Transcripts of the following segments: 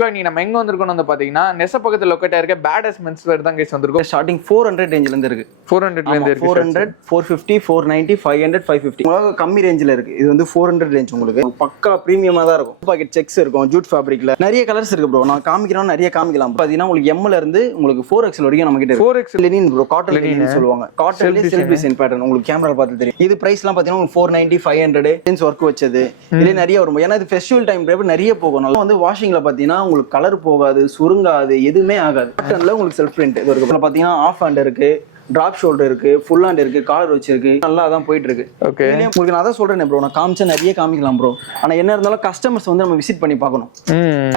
நீ நம்ம எங்க வந்திருக்கோம் வந்து பாத்தீங்கன்னா நெச பக்கத்துல லொக்கேட் ஆயிருக்க பேடஸ் மென்ஸ் வேர் தான் கைஸ் வந்திருக்கோம். ஸ்டார்டிங் 400 ரேஞ்சில இருந்து இருக்கு. 400ல இருந்து இருக்கு. 400 450 490 500 550 உங்களுக்கு கம்மி ரேஞ்சில இருக்கு. இது வந்து 400 ரேஞ்ச் உங்களுக்கு பக்கா பிரீமியமா தான் இருக்கும். பாக்கெட் செக்ஸ் இருக்கும் ஜூட் ஃபேப்ரிக்ல நிறைய கலர்ஸ் இருக்கு ப்ரோ. நான் காமிக்கிறேன் நிறைய காமிக்கலாம். பாத்தீங்கன்னா உங்களுக்கு M ல இருந்து உங்களுக்கு 4XL வரைக்கும் நம்ம கிட்ட இருக்கு. 4XL Lenin bro cotton Lenin சொல்லுவாங்க. காட்டன்ல செல்ஃப் டிசைன் பேட்டர்ன் உங்களுக்கு கேமரா பார்த்து தெரியும். இது பிரைஸ்லாம் பாத்தீங்கன்னா 490 500 சென்ஸ் வர்க் வச்சது. இதுல நிறைய வரும். ஏன்னா இது ஃபெஸ்டிவல் டைம் நிறைய போகும். நல்லா வந்து வாஷிங்ல பாத்தீங்கன்னா உங்களுக்கு கலர் போகாது சுருங்காது எதுவுமே ஆகாது. காட்டன்ல உங்களுக்கு செல்ஃப் பிரிண்ட் இது இருக்கு. பாத்தீங்கன்னா ஆஃப் ஹேண்ட் இருக்கு, டிராப் ஷோல்டர் இருக்கு, ஃபுல் ஹேண்ட் இருக்கு, காலர் வச்சிருக்கு. நல்லா தான் போயிட்டு இருக்கு. ஓகே உங்களுக்கு நான் தான் சொல்றேன் ப்ரோ. நான் காமிச்சா நிறைய காமிக்கலாம் ப்ரோ. ஆனா என்ன இருந்தாலும் கஸ்டமர்ஸ் வந்து நம்ம விசிட் பண்ணி பார்க்கணும்.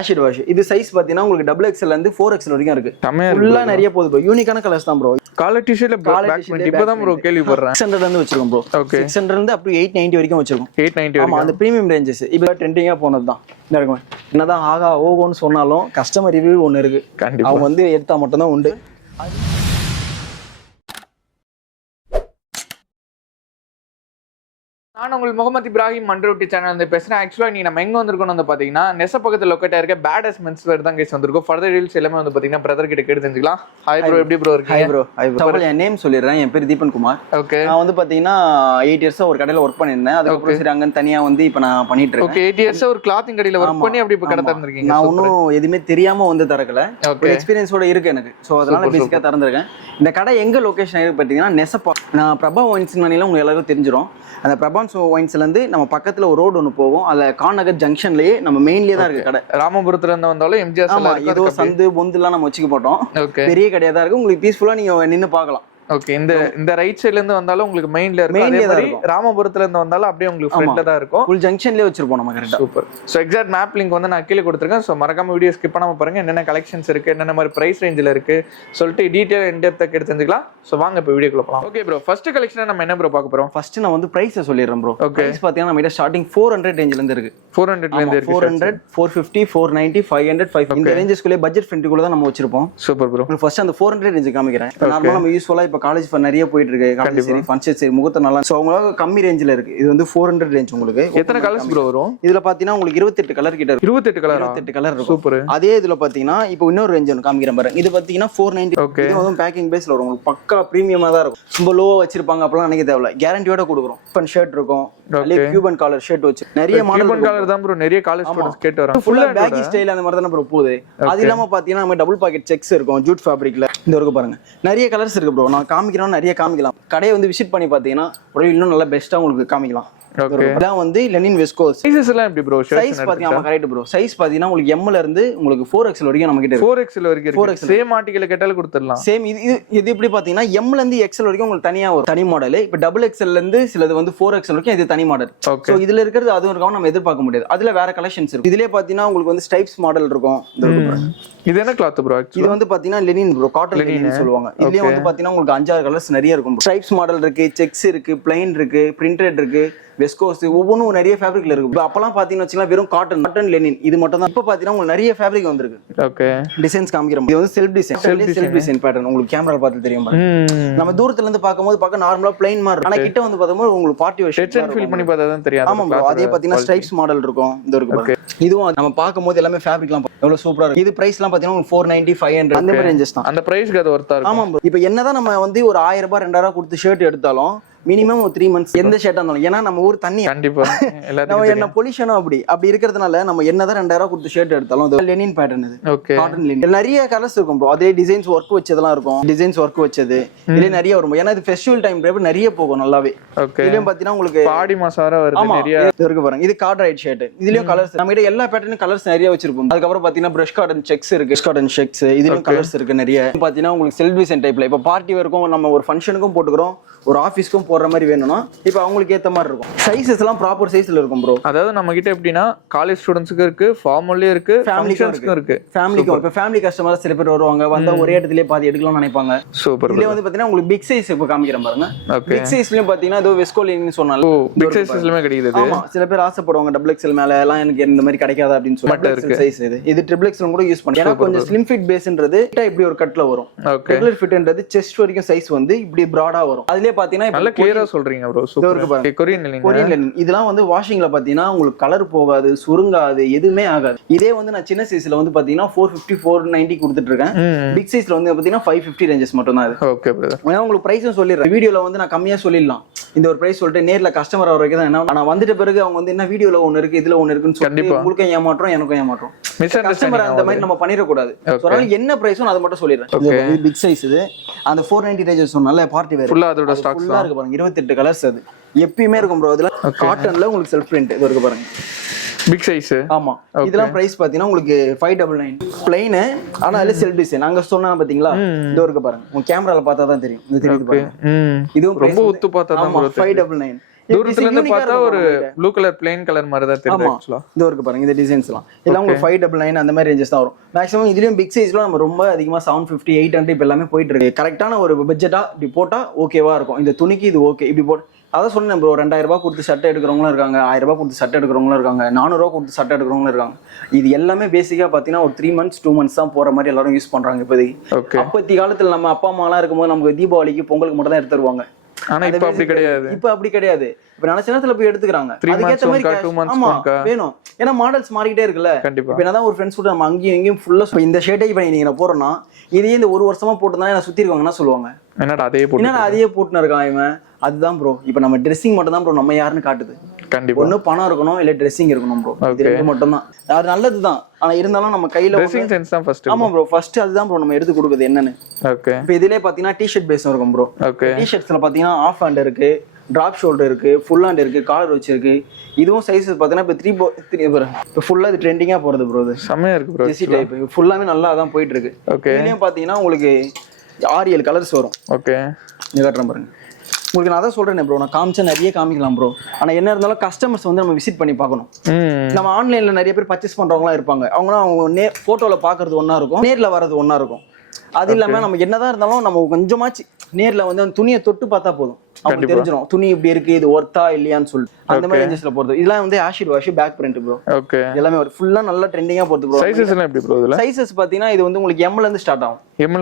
வாஷ் இது சைஸ் பாத்தீங்கன்னா உங்களுக்கு XXL இருந்து 4XL வரைக்கும் இருக்கு. ஃபுல்லா நிறைய போகுது ப்ரோ. யூனிக்கான கலர்ஸ் தான் ப்ரோ. காலர் டி-ஷர்ட்ல பேக் பிரிண்ட் இப்போதான் ப்ரோ கேள்விப்படுறேன். 600 இருந்து வச்சிருக்கோம் ப்ரோ. ஓகே 600 இருந்து அப் டு 890 வரைக்கும் வச்சிருக்கோம். 890 ஆமா அந்த பிரீமியம் ரேஞ்சஸ் இப்போ ட்ரெண்டிங்கா போனது தான். என்னதான் ஆகா ஓகோன்னு சொன்னாலும் கஸ்டமர் ரிவ்யூ ஒன்னு இருக்கு. அவங்க வந்து எடுத்தா மட்டும் தான் உண்டு. நான் உங்கள் முகமது இப்ராஹிம் மண்ட்ரோட்டி சேனல் வந்து பேசுறேன். ஆக்சுவலா நீ நம்ம எங்க வந்திருக்கோம் வந்து பாத்தீங்கன்னா நெச பக்கத்துல லொக்கேட் ஆயிருக்க பேடஸ் மென்ஸ் வேர் தான் கைஸ் வந்திருக்கோம். ஃபர்தர் டீடைல்ஸ் எல்லாமே வந்து பாத்தீங்கன்னா பிரதர் கிட்ட கேட்டு தெரிஞ்சுக்கலாம். ஹாய் ப்ரோ, எப்படி ப்ரோ இருக்கீங்க? Hi bro. Hi bro. என் நேம் சொல்லிடுறேன். என் பேர் தீபன் குமார். ஓகே நான் வந்து பாத்தீங்கன்னா 8 இயர்ஸா ஒரு கடையில ஒர்க் பண்ணிருந்தேன். அதுக்கப்புறம் சரி அங்க தனியா வந்து இப்போ நான் பண்ணிட்டு இருக்கேன். ஓகே 8 இயர்ஸா ஒரு கிளாத்திங் கடையில ஒர்க் பண்ணி அப்படி இப்ப கடை திறந்திருக்கீங்க. நான் ஒன்னும் எதுவுமே தெரியாம வந்து திறக்கல. ஒரு எக்ஸ்பீரியன்ஸோட இருக்கு எனக்கு. சோ அதனால பேசிக்கா திறந்திருக்கேன். இந்த கடை எங்க லொகேஷன் இருக்கு பாத்தீங்கன்னா நெசப்பா. நான் பிரபா ஒயின்ஸ் மணில உங்களுக்கு எல்லாரும் தெரிஞ்சிரும். அந்த பிரபான்ஸ் ஒயின்ஸ்ல இருந்து நம்ம பக்கத்துல ஒரு ரோடு ஒன்று போகும். அதுல காநகர் ஜங்ஷன்லயே நம்ம மெயின்லயே தான் இருக்கு கடை. ராமபுரத்துல இருந்து வந்தாலும் எம்ஜிஆர் ஏதோ சந்து பொந்துலாம் நம்ம வச்சுக்க போட்டோம். பெரிய கடையா தான் இருக்கு. உங்களுக்கு பீஸ்ஃபுல்லா நீங்க நின்னு பார்க்கலாம். ஓகே இந்த ரைட் சைடுல இருந்து வந்தாலும் உங்களுக்கு மெயின்ல இருக்கு. அதே மாதிரி ராமபுரத்துல இருந்து வந்தாலும் அப்படியே உங்களுக்கு ஃப்ரண்ட்ல தான் இருக்கும். ஃபுல் ஜங்ஷன்லயே வச்சிருப்போம் நம்ம கரெக்ட்டா. Super. So exact map link வந்து நான் கீழ கொடுத்திருக்கேன். சோ மறக்காம வீடியோ ஸ்கிப் பண்ணாம பாருங்க. என்னென்ன கலெக்ஷன்ஸ் இருக்கு, என்னென்ன மாதிரி பிரைஸ் ரேஞ்சில இருக்கு சொல்லிட்டு டீடைல் இன் டெப்தா கேட்டு தெரிஞ்சுக்கலாம். சோ வாங்க இப்ப வீடியோக்குள்ள போலாம். ஓகே ப்ரோ, ஃபர்ஸ்ட் கலெக்ஷன் நம்ம என்ன ப்ரோ பார்க்க போறோம்? ஃபர்ஸ்ட் நான் வந்து பிரைஸ் சொல்லிறேன் ப்ரோ. பிரைஸ் பாத்தீங்கன்னா நம்ம கிட்ட ஸ்டார்டிங் 400 ரேஞ்சில இருந்து இருக்கு. 400ல இருந்து இருக்கு. 400 450 490 500 550 இந்த ரேஞ்சஸ்க்குள்ள பட்ஜெட் ஃப்ரெண்ட்க்குள்ள தான் நம்ம வச்சிருப்போம். Super bro. ஃபர்ஸ்ட் அந்த 400 ரேஞ்ச் காமிக்கிறேன். நார்மலா நம்ம யூசுவலா இப்ப காலேஜ் ஃபன் நிறைய போயிட்டு இருக்கு. காலேஜ் சரி ஃபங்க்ஷன் சரி முகூர்த்த நாளா. சோ உங்களுக்கு கம்மி ரேஞ்சில இருக்கு. இது வந்து 400 ரேஞ்ச் உங்களுக்கு. எத்தனை கலர்ஸ் ப்ரோ வரும்? இதுல பாத்தீங்கன்னா உங்களுக்கு 28 கலர் கிட்ட இருக்கு. 28 கலர். 28 கலர் இருக்கு. சூப்பர். அதே இதுல பாத்தீங்கன்னா இப்போ இன்னொரு ரேஞ்ச் ஒன்னு காமிக்கிறேன் பாருங்க. இது பாத்தீங்கன்னா 490. இது வந்து பேக்கிங் பேஸ்ல வரும். உங்களுக்கு பக்கா பிரீமியமா தான் இருக்கும். ரொம்ப லோவா வச்சிருப்பாங்க அப்பலாம் நினைக்க தேவையில்ல. கேரண்டியோட கொடுக்குறோம். ஃபன் ஷர்ட் இருக்கும். அதுல கியூபன் காலர் ஷர்ட் வச்சு நிறைய மாடல். கியூபன் காலர் தான் ப்ரோ நிறைய காலேஜ் ஸ்டூடண்ட்ஸ் கேட் வராங்க. ஃபுல்லா பேக்கி ஸ்டைல் அந்த மாதிரி தான் ப்ரோ போகுது. அது இல்லாம பாத்தீங்கன்னா நம்ம டபுள் பாக்கெட் செக்ஸ் இருக்கும் ஜூட் ஃபேப்ரிக்ல. இந்த இருக்கு பாருங்க. நிறைய கலர்ஸ் இருக்கு ப்ரோ. நான் காமிக்கிறேன் நிறைய காமிக்கலாம். கடையை வந்து விசிட் பண்ணி பாத்தீங்கன்னா இன்னும் நல்லா பெஸ்டா உங்களுக்கு காமிக்கலாம். இதான் வந்து லெனின் விஸ்கோஸ். சைஸஸ் எல்லாம் எப்படி ப்ரோ? சைஸ் பாத்தீங்கன்னா கரெக்ட் ப்ரோ. சைஸ் பாத்தீங்கன்னா உங்களுக்கு M ல இருந்து உங்களுக்கு 4XL வரைக்கும் நம்ம கிட்ட இருக்கு. 4XL வரைக்கும் இருக்கு. சேம் ஆர்டிகல் கேட்டாலும் கொடுத்துடலாம். சேம் இது எப்படி பாத்தீங்கன்னா M ல இருந்து XL வரைக்கும் உங்களுக்கு தனியா வரும். தனி மாடல். இப்போ XXL ல இருந்து சிலது வந்து 4XL வரைக்கும் இது தனி மாடல். சோ இதுல இருக்கிறது அதுவும் இருக்கும் நம்ம எதிர்பார்க்க முடியாது. அதுல வேற கலெக்ஷன்ஸ் இருக்கு. இதுலயே பாத்தீங்கன்னா உங்களுக்கு வந்து ஸ்ட்ரைப்ஸ் மாடல் இருக்கும். இது என்ன கிளாத் ப்ரோ? இது வந்து பாத்தீங்கன்னா லெனின் ப்ரோ. காட்டன் லெனின் சொல்லுவாங்க. இதுலயே வந்து பாத்தீங்கன்னா உங்களுக்கு 5-6 கலர்ஸ் நிறைய இருக்கும். ஸ்ட்ரைப்ஸ் மாடல் இருக்கு, செக்ஸ் இருக்கு, பிளைன் இருக்கு, பிரிண்டட் இருக்கு, வெஸ்கோஸ் ஒவ்வொன்றும் நிறைய ஃபேப்ரிக்ல இருக்கு. இப்போ அப்பெல்லாம் பாத்தீங்கன்னா வச்சுக்கலாம் வெறும் காட்டன் லெனின் இது மட்டும் தான். இப்போ பாத்தீங்கன்னா உங்களுக்கு நிறைய ஃபேப்ரிக் வந்திருக்கு. ஓகே டிசைன்ஸ் காமிக்கிறோம். இது வந்து செல்ஃப் டிசைன் பேட்டர்ன். உங்களுக்கு கேமரா பார்த்து தெரியும். நம்ம தூரத்துல இருந்து பார்க்கும்போது பார்க்க நார்மலா பிளைன் மாதிரி இருக்கும். ஆனா கிட்ட வந்து பார்க்கும்போது உங்களுக்கு பார்ட்டி வேர் ஷர்ட் ஃபீல் பண்ணி பார்த்தா தான் தெரியும். ஆமா ப்ரோ. அதே பாத்தீங்கன்னா ஸ்ட்ரைப்ஸ் மாடல் இருக்கும். இந்த இருக்கு. இதுவும் நம்ம பார்க்கும்போது எல்லாமே ஃபேப்ரிக்லாம் எவ்வளவு சூப்பரா இருக்கு. இது பிரைஸ்லாம் பாத்தீங்கன்னா 490 500 அந்த மாதிரி ரேஞ்சஸ் தான். அந்த பிரைஸ்க்கு அது வர்த்தா இருக்கும். ஆமா ப்ரோ. இப்போ என்னதான் நம்ம வந்து ஒரு 1000 ரூபாய் 2000 கொடுத்து ஷர்ட் எடுத்தாலும் மினிமம் ஒரு 3 மந்த்ஸ் எந்த ஷர்ட்டா இருந்தாலும். ஏன்னா நம்ம ஊர் தண்ணி கண்டிப்பா நம்ம என்ன பொல்யூஷனும் அப்படி இருக்கிறதுனால நம்ம என்னதான் 2000 கொடுத்து ஷர்ட் எடுத்தாலும் அது லெனின் பேட்டர்ன். இது காட்டன் லெனின். நிறைய கலர்ஸ் இருக்கும் ப்ரோ. அதே டிசைன்ஸ் ஒர்க் வச்சதெல்லாம் இருக்கும். டிசைன்ஸ் ஒர்க் வச்சது இதுல நிறைய வரும். ஏன்னா இது ஃபெஸ்டிவல் டைம் நிறைய போகும் நல்லாவே. இதுலயும் பாத்தீங்கன்னா உங்களுக்கு ஆடி மாசம் வருது நிறைய இருக்கு பாருங்க. இது கார்ட் ஷர்ட். இதுலயும் கலர்ஸ் நம்ம கிட்ட எல்லா பேட்டர்னும் கலர்ஸ் நிறைய வச்சிருப்போம். அதுக்கப்புறம் பாத்தீங்கன்னா பிரஷ் காட்டன் செக்ஸ் இருக்கு. காட்டன் செக்ஸ் இதுலயும் கலர்ஸ் இருக்கு நிறைய. பாத்தீங்கன்னா உங்களுக்கு செல்ஃப் டிசைன் டைப்ல இப்ப பார்ட்டி வேர்க்கும் நம்ம ஒரு ஃபங்க்ஷனுக்கும் போட்டுக்கிறோம், ஒரு ஆபீஸ்க்கும் போடுற மாதிரி வேணும்னா இப்போ அவங்களுக்கு ஏத்த மாதிரி இருக்கும். சைஸஸ் எல்லாம் ப்ராப்பர் சைஸ்ல இருக்கும் ப்ரோ. அதாவது நம்ம கிட்ட எப்படின்னா காலேஜ் ஸ்டூடண்ட்ஸ்க்கு இருக்கு, ஃபார்மல்லயே இருக்கு, ஃபங்க்ஷன்ஸ்க்கும் இருக்கு. ஃபேமிலிக்கும் இப்போ ஃபேமிலி கஸ்டமர் சில பேர் வருவாங்க. வந்தா ஒரே இடத்துலயே பாதி எடுக்கலாம்னு நினைப்பாங்க. சூப்பர். இதுல வந்து பாத்தீங்கன்னா உங்களுக்கு பிக் சைஸ் இப்போ காமிக்கிறேன் பாருங்க. பிக் சைஸ்லயும் பாத்தீங்கன்னா ஏதோ வெஸ்கோலின்னு சொன்னால பிக் சைஸ்லயே கிடைக்குது. ஆமா சில பேர் ஆசைப்படுவாங்க XXL மேல எல்லாம் எனக்கு இந்த மாதிரி கிடைக்காது அப்படின்னு சொல்லிட்டு சைஸ் இது XXL கூட யூஸ் பண்ணி. ஏன்னா கொஞ்சம் ஸ்லிம் ஃபிட் பேஸ்ன்றது இப்படி ஒரு கட்ல வரும். ரெகுலர் ஃபிட்ன்றது செஸ்ட் வரைக்கும் சைஸ் வந்து இப்படி பிராடா வரும். அதுலயே பாத்தீங்கன்னா நல்ல கிளியரா சொல்றீங்க ப்ரோ. சூப்பர். கொரியன் லெனின் இதெல்லாம் வந்து வாஷிங்ல பாத்தீங்கன்னா உங்களுக்கு கலர் போகாது, சுருங்காது, எதுவுமே ஆகாது. இதே வந்து நான் சின்ன சைஸ்ல வந்து பாத்தீங்கன்னா 450 490 கொடுத்துட்டு இருக்கேன். பிக் சைஸ்ல வந்து பாத்தீங்கன்னா 550 ரேஞ்சஸ் மட்டும் தான் இது. Okay brother. நான் உங்களுக்கு பிரைஸும் சொல்லிடுறேன். வீடியோல வந்து நான் கம்மியா சொல்லிடலாம், இந்த ஒரு பிரைஸ் சொல்லிட்டு நேர்ல கஸ்டமர் வர வரைக்கும் தான். என்ன நான் வந்துட்ட பிறகு அவங்க வந்து என்ன வீடியோல ஒன்னு இருக்கு இதுல ஒன்னு இருக்குன்னு சொல்லி உங்களுக்கும் ஏமாற்றம் எனக்கும் ஏமாற்றம். கஸ்டமர் அந்த மாதிரி நம்ம பண்ணிடக்கூடாது. அதனால என்ன பிரைஸும் அதை மட்டும் சொல்லிடுறேன். பிக் சைஸ் இது அந்த 490 ரேஞ்சஸ் நல்ல பார்ட்டி வேர் ஃபுல்லா அதோட ஸ்டாக்ஸ் ஃபுல்லா இருக்கு பாருங்க. 28 கலர்ஸ் அது எப்பயுமே இருக்கும் ப்ரோ. இதுல காட்டன்ல உங்களுக்கு செல்ஃப் பிரிண்ட் இது இருக்கு பாருங்க. Big size. ஆமா. இதெல்லாம் பிரைஸ் பாத்தீங்கன்னா உங்களுக்கு 599 பிளைன். ஆனா அதுல செல்ஃப் டிசைன் அங்க சொன்னா பாத்தீங்களா இது இருக்கு பாருங்க. உங்க கேமரால பார்த்தா தான் தெரியும். இது தெரியுது பாருங்க. இதுவும் ரொம்ப உத்து பார்த்தா தான் 599. தூரத்துல இருந்து பார்த்தா ஒரு ப்ளூ கலர் பிளைன் கலர் மாதிரி தான் தெரியுது एक्चुअली. இது இருக்கு பாருங்க. இந்த டிசைன்ஸ்லாம் எல்லாம் உங்களுக்கு 599 அந்த மாதிரி ரேஞ்சஸ் தான் வரும். மேக்ஸிமம் இதுலயும் பிக் சைஸ்ல நம்ம ரொம்ப அதிகமா 750 800 இப்ப எல்லாமே போயிட்டு இருக்கு. கரெக்டான ஒரு பட்ஜெட்டா இப்படி போட்டா ஓகேவா இருக்கும். இந்த துணிக்கு இது ஓகே இப்படி போட்டு அதான் சொன்னேன் ப்ரோ. 2000 ரூபாய் கொடுத்து சட்டை எடுக்கிறவங்களும் இருக்காங்க, 1000 ரூபாய் கொடுத்து சட்டை எடுக்கிறவங்களும் இருக்காங்க, 400 ரூபாய் கொடுத்து சட்டை எடுக்கிறவங்களும் இருக்காங்க. இது எல்லாமே பேசிக்கா பாத்தீங்கன்னா ஒரு 3 months 2 months தான் போற மாதிரி எல்லாரும் யூஸ் பண்றாங்க இப்போதைக்கு. அப்பத்தி காலத்துல நம்ம அப்பா அம்மா எல்லாம் இருக்கும்போது நமக்கு தீபாவளிக்கு பொங்கலுக்கு மட்டும் தான் எடுத்து தருவாங்க. ஆனா இப்ப அப்படி கிடையாது. இப்ப அப்படி கிடையாது. இப்ப நினைச்ச நேரத்துல போய் எடுத்துக்கிறாங்க. அதுக்கேற்ற மாதிரி வேணும். ஏன்னா மாடல்ஸ் மாறிக்கிட்டே இருக்குல்ல. இப்ப என்னதான் ஒரு ஃப்ரெண்ட்ஸ் கூட நம்ம அங்கேயும் இங்கேயும் ஃபுல்லா இந்த ஷேட்டை இப்ப நீங்க போறோம்னா இதே இந்த ஒரு வருஷமா போட்டுதான் என்ன சுத்தி இருக்காங்கன்னா சொல்லுவாங்க, என்னடா அதையே போட்டுன்னு இருக்கான் இவன். அதுதான் ப்ரோ. இப்ப நம்ம ட்ரெஸ்ஸிங் மட்டும் தான் ப்ரோ நம்ம யாருன்னு காட்டுது. கண்டிப்பா ஒண்ணு பணம் இருக்கணும் இல்ல ட்ரெஸ்ஸிங் இருக்கணும் ப்ரோ. இது ரெண்டு மட்டும் தான். அது நல்லதுதான். ஆனா இருந்தாலும் நம்ம கையில ட்ரெஸ்ஸிங் சென்ஸ் தான் ஃபர்ஸ்ட். ஆமா ப்ரோ. ஃபர்ஸ்ட் அதுதான் ப்ரோ நம்ம எடுத்து கொடுக்குது என்னன்னு. ஓகே. இப்ப இதுலயே பாத்தீங்கன்னா டி-ஷர்ட் பேஸ் இருக்கும் ப்ரோ. டி-ஷர்ட்ஸ்ல பாத்தீங்கன்னா ஆஃப் ஹேண்ட் இருக்கு, டிராப் ஷோல்டர் இருக்கு, ஃபுல் ஹேண்ட் இருக்கு, காலர் வச்சிருக்கு. இதுவும் சைஸஸ் பாத்தீங்கன்னா இப்ப 3 இப்ப ஃபுல்லா இது ட்ரெண்டிங்கா போறது ப்ரோ. இது செமையா இருக்கு ப்ரோ. ஜெசி டைப் ஃபுல்லாவே நல்லா தான் போயிட்டு இருக்கு. இதுலயும் பாத்தீங்கன்னா உங்களுக்கு 6-7 கலர்ஸ் வரும். ஓகே. இங்க காட்டுறேன் பாருங்க. உங்களுக்கு நான் அதான் சொல்றேன் ப்ரோ. நான் காமிச்சா நிறைய காமிக்கலாம் ப்ரோ. ஆனா என்ன இருந்தாலும் கஸ்டமர்ஸ் வந்து நம்ம விசிட் பண்ணி பார்க்கணும். நம்ம ஆன்லைன்ல நிறைய பேர் பர்ச்சேஸ் பண்றவங்களா இருப்பாங்க. அவங்க போட்டோல பாக்குறது ஒன்னா இருக்கும், நேர்ல வர்றது ஒன்னா இருக்கும். அது இல்லாம நம்ம என்னதான் இருந்தாலும் நம்ம கொஞ்சமாச்சு நேர்ல வந்து அந்த துணியை தொட்டு பார்த்தா போதும், அவங்க தெரிஞ்சிடும் துணி இப்படி இருக்கு, இது ஒர்த்தா இல்லையான்னு சொல்லிட்டு. அந்த மாதிரி ரேஞ்சஸ்ல போறது. இதெல்லாம் வந்து acid wash back print bro. Okay. எல்லாமே ஒரு ஃபுல்லா நல்ல ட்ரெண்டிங்கா போறது ப்ரோ. சைஸஸ் எல்லாம் எப்படி ப்ரோ? இதுல சைஸஸ் பாத்தீங்கன்னா இது வந்து உங்களுக்கு M ல இருந்து ஸ்டார்ட் ஆகும். M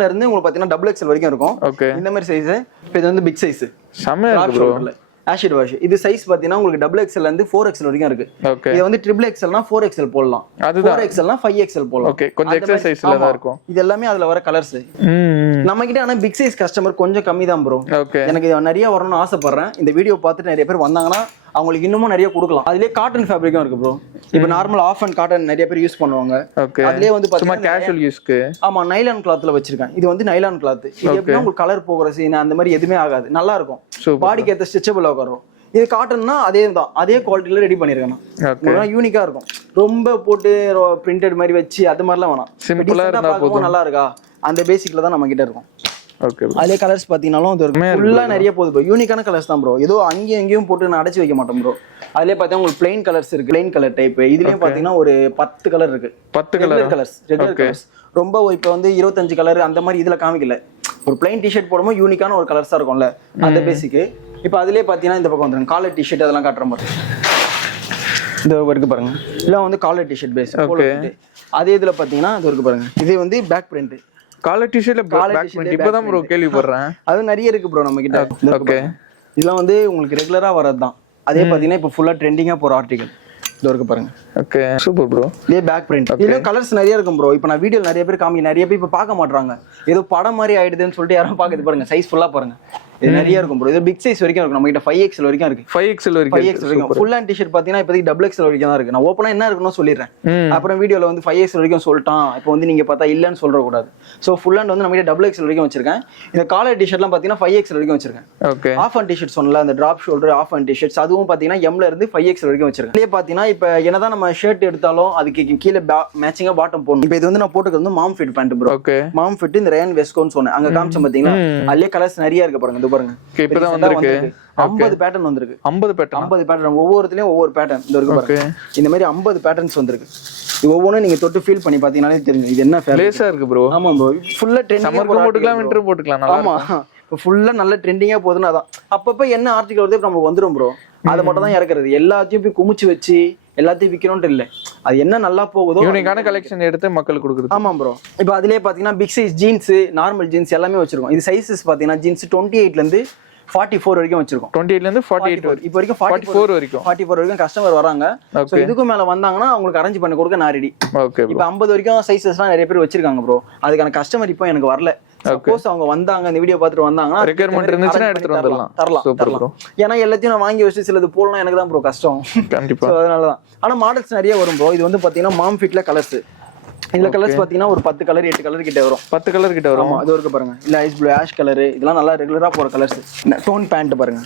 ல இருந்து உங்களுக்கு பாத்தீங்கன்னா XXL வரைக்கும் இருக்கும். இந்த மாதிரி சைஸ். இப்போ இது வந்து பிக் சைஸ். செமையா இருக்கு ப்ரோ. ஆஷிட் வாஷ் இது சைஸ் பாத்தீங்கன்னா உங்களுக்கு XXL ல இருந்து 4XL வரைக்கும் இருக்கு. இது வந்து XXL னா 4XL போடலாம், 4XL னா 5XL போடலாம். ஓகே. கொஞ்சம் எக்ஸ்ட்ரா சைஸ்ல தான் இருக்கும். இது எல்லாமே அதுல வர கலர்ஸ். நம்ம கிட்ட ஆனா பிக் சைஸ் கஸ்டமர் கொஞ்சம் கம்மி தான் ப்ரோ. எனக்கு நிறைய வரணும்னு ஆசைப்படுறேன். இந்த வீடியோ பார்த்துட்டு நிறைய பேர் வந்தாங்கன்னா அவங்களுக்கு இன்னமும் நிறைய கொடுக்கலாம். அதுலயே காட்டன் ஃபேப்ரிக்கும் இருக்கு ப்ரோ. இப்போ நார்மல் ஆஃப் அண்ட் காட்டன் நிறைய பேர் யூஸ் பண்ணுவாங்க. அதுலயே வந்து பாத்தீங்கன்னா கேஷுவல் யூஸ்க்கு ஆமா நைலான் கிளாத்ல வச்சிருக்கேன். இது வந்து நைலான் கிளாத். இது எப்படின்னா உங்களுக்கு கலர் போகிற சீன் அந்த மாதிரி எதுவுமே ஆகாது, நல்லா இருக்கும். பாடிக்கு ஏற்ற ஸ்ட்ரெச்சபிள் வரும். இது காட்டன்னா அதே தான், அதே குவாலிட்டில ரெடி பண்ணிருக்கேன். யூனிக்கா இருக்கும். ரொம்ப போட்டு பிரிண்டட் மாதிரி வச்சு அது மாதிரிலாம் வேணாம். சிம்பிளா இருந்தா போதும். நல்லா இருக்கா அந்த பேசிக்ல தான் நம்ம கிட்ட இருக்கும். ஓகே. அதே கலர்ஸ் பாத்தீங்கன்னாலும் அது ஃபுல்லா நிறைய போகுது ப்ரோ. யூனிக்கான கலர்ஸ் தான் ப்ரோ. ஏதோ அங்கேயும் எங்கேயும் போட்டு நான் அடைச்சு வைக்க மாட்டோம் ப்ரோ. அதுலயே பார்த்தா உங்களுக்கு பிளைன் கலர்ஸ் இருக்கு, பிளைன் கலர் டைப். இதுலயும் பாத்தீங்கன்னா ஒரு 10 கலர் இருக்கு. 10 கலர்ஸ் ரெகுலர் கலர்ஸ். ரொம்ப இப்போ வந்து 25 கலர் அந்த மாதிரி இதுல காமிக்கல. ஒரு பிளைன் டிஷர்ட் போடும்போது யூனிக்கான ஒரு கலர்ஸா இருக்கும்ல அந்த பேசிக்கு. இப்போ அதுலயே பாத்தீங்கன்னா இந்த பக்கம் வந்துருங்க காலர் டிஷர்ட் அதெல்லாம் காட்டுற மாதிரி இந்த இருக்கு பாருங்க. இதெல்லாம் வந்து காலர் டிஷர்ட் பேஸ். அதே இதுல பாத்தீங்கன்னா இது இருக்கு பாருங்க. இது வந்து பேக் பிரிண்ட். காலர் டிஷர்ட்ல பேக் பிரிண்ட் இப்போதான் ப்ரோ கேள்விப்படுறேன். அது நிறைய இருக்கு ப்ரோ நம்ம கிட்ட. ஓகே. இதெல்லாம் வந்து உங்களுக்கு ரெகுலரா வரது தான். அதே பாத்தீங்கன்னா இப்போ ஃபுல்லா ட்ரெண்டிங்கா போற ஆர்டிகல் இது இருக்கு பாருங்க. ஓகே. Super bro. இதே பேக் பிரிண்ட். இதுல கலர்ஸ் நிறைய இருக்கும் ப்ரோ. இப்போ நான் வீடியோ நிறைய பேர் நிறைய பேர் இப்போ பார்க்க மாட்டாங்க. ஏதோ படம் மாதிரி ஆயிடுதுன்னு சொல்லிட்டு யாரும் பாக்குது பாருங்க. சைஸ் ஃபுல்லா பாருங்க. இது நிறைய இருக்கும் ப்ரோ. இது பிக் சைஸ் வரைக்கும் இருக்கு. நம்ம கிட்ட 5XL வரைக்கும் இருக்கு. 5XL வரைக்கும். ஃபுல் ஹேண்ட் டிஷர்ட் பாத்தீங்கன்னா இப்போதைக்கு XXL வரைக்கும் தான் இருக்கு. நான் ஓப்பனா என்ன இருக்குன்னு சொல்லிடுறேன். அப்புறம் வீடியோல வந்து 5XL வரைக்கும் சொல்லிட்டான். இப்போ வந்து நீங்க பார்த்தா இல்லன்னு சொல்ற கூடாது. சோ ஃபுல் ஹேண்ட் வந்து நம்ம கிட்ட XXL வரைக்கும் வச்சிருக்கேன். இந்த காலர் டிஷர்ட்லாம் பாத்தீங்கன்னா 5XL வரைக்கும் வச்சிருக்கேன். ஓகே. ஆஃப் ஹேண்ட் டிஷர்ட் சொன்னல அந்த drop shoulder off hand t-shirts அதுவும் பாத்தீங்கன்னா M ல இருந்து 5XL வரைக்கும் வச்சிருக்கேன். இதே பாத்தீங்கன்னா இப்போ என்னதான் நம்ம ஷர்ட் எடுத்தாலும் அதுக்கு கீழே மேட்சிங்கா பாட்டம் போடணும். இப்போ இது வந்து நான் போட்டுக்கிறது மாம் ஃபிட் பேண்ட் ப்ரோ. ஓகே. மாம் ஃபிட் இந்த ரேன் வெஸ்கோன்னு சொன்னேன். அங்க காமிச்ச பாத்தீங்கன்னா அதுலயே கலர்ஸ் நிறைய இருக்கு பாருங்க. இது பாருங்க. 50 பேட்டர்ன் வந்திருக்கு. 50 பேட்டர்ன் ஒவ்வொருத்தலயும் ஒவ்வொரு பேட்டர்ன் இந்த இருக்கு பாருங்க. இந்த மாதிரி 50 பேட்டர்ன்ஸ் வந்திருக்கு. இது ஒவ்வொன்றும் நீங்க தொட்டு ஃபீல் பண்ணி பாத்தீங்கன்னாலே தெரியும் இது என்ன ஃபேப்ரிக் இருக்கு ப்ரோ. ஆமா ப்ரோ. ஃபுல்லா ட்ரெண்டிங்கா போட்டுக்கலாம், வின்டர் போட்டுக்கலாம். ஆமா. இப்போ ஃபுல்லா நல்ல ட்ரெண்டிங்கா போகுதுன்னா அதான் அப்பப்ப என்ன ஆர்டிகல் வருது நமக்கு வந்துரும் ப்ரோ. அதை மட்டும் தான் இறக்குறது. எல்லாத்தையும் போய் குமிச்சு வச்சு எல்லாத்தையும் விற்கணும்ட்டு இல்லை. அது என்ன நல்லா போகுதோ யூனிக்கான கலெக்ஷன் எடுத்து மக்களுக்கு கொடுக்குறது. ஆமா ப்ரோ. இப்போ அதுலயே பாத்தீங்கன்னா big size jeans, normal jeans எல்லாமே வச்சிருக்கோம். இது சைஸஸ் பாத்தீங்கன்னா ஜீன்ஸ் 28ல இருந்து 44 வரைக்கும் வச்சிருக்கோம். 28ல இருந்து 48 இப்போ வரைக்கும் 44 வரைக்கும் 44 வரைக்கும் கஸ்டமர் வராங்க. சோ இதுக்கு மேல வந்தாங்கன்னா அவங்களுக்கு அரேஞ்ச் பண்ணி கொடுக்க நான் ரெடி. Okay bro. இப்போ 50 வரைக்கும் சைஸஸ்லாம் நிறைய பேர் வச்சிருக்காங்க ப்ரோ. அதுக்கான கஸ்டமர் இப்போ எனக்கு வரல. சப்போஸ் அவங்க வந்தாங்க இந்த வீடியோ பார்த்துட்டு வந்தாங்கன்னா ரெக்யர்மென்ட் இருந்துச்சுன்னா எடுத்துட்டு வந்துடலாம். தரலாம். ஏன்னா எல்லாத்தையும் நான் வாங்கி வச்சு சிலது போடலாம் எனக்கு தான் ப்ரோ கஷ்டம். கண்டிப்பா. அதனால தான். ஆனா மாடல்ஸ் நிறைய வரும் ப்ரோ. இது வந்து பாத்தீங்கன்னா மாம் ஃபிட்ல கலர்ஸ். இந்த கலர்ஸ் பாத்தீங்கன்னா ஒரு 10 கலர் 8 கலர் கிட்ட வரும். 10 கலர் கிட்ட வரும். அது இருக்கு பாருங்க. இல்ல ஐஸ் ப்ளூ, ஆஷ் கலர், இதெல்லாம் நல்லா ரெகுலரா போற கலர்ஸ். டோன் பேண்ட் பாருங்க.